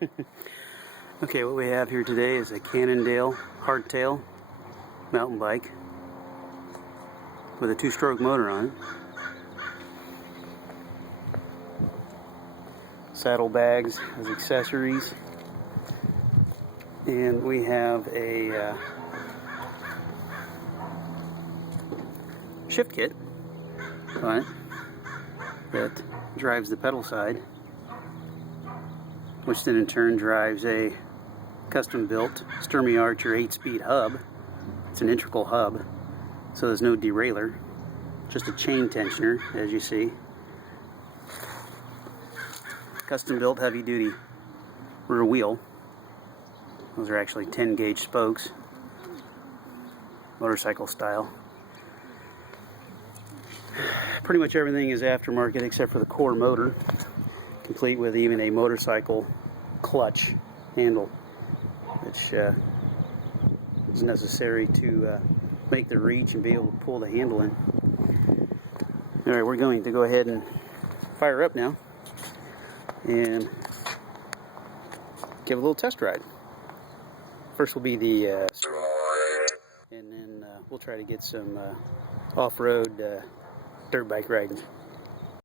Okay, what we have here today is a Cannondale hardtail mountain bike with a 2-stroke motor on it. Saddlebags as accessories, and we have a shift kit on it that drives the pedal side, which then in turn drives a custom built Sturmey Archer 8-speed hub. It's an integral hub, so there's no derailleur, just a chain tensioner, as you see. Custom built heavy duty rear wheel. Those are actually 10 gauge spokes, motorcycle style. Pretty much everything is aftermarket except for the core motor, complete with even a motorcycle clutch handle, which is necessary to make the reach and be able to pull the handle in. Alright, we're going to go ahead and fire up now and give a little test ride. First will be the and then we'll try to get some off-road dirt bike riding.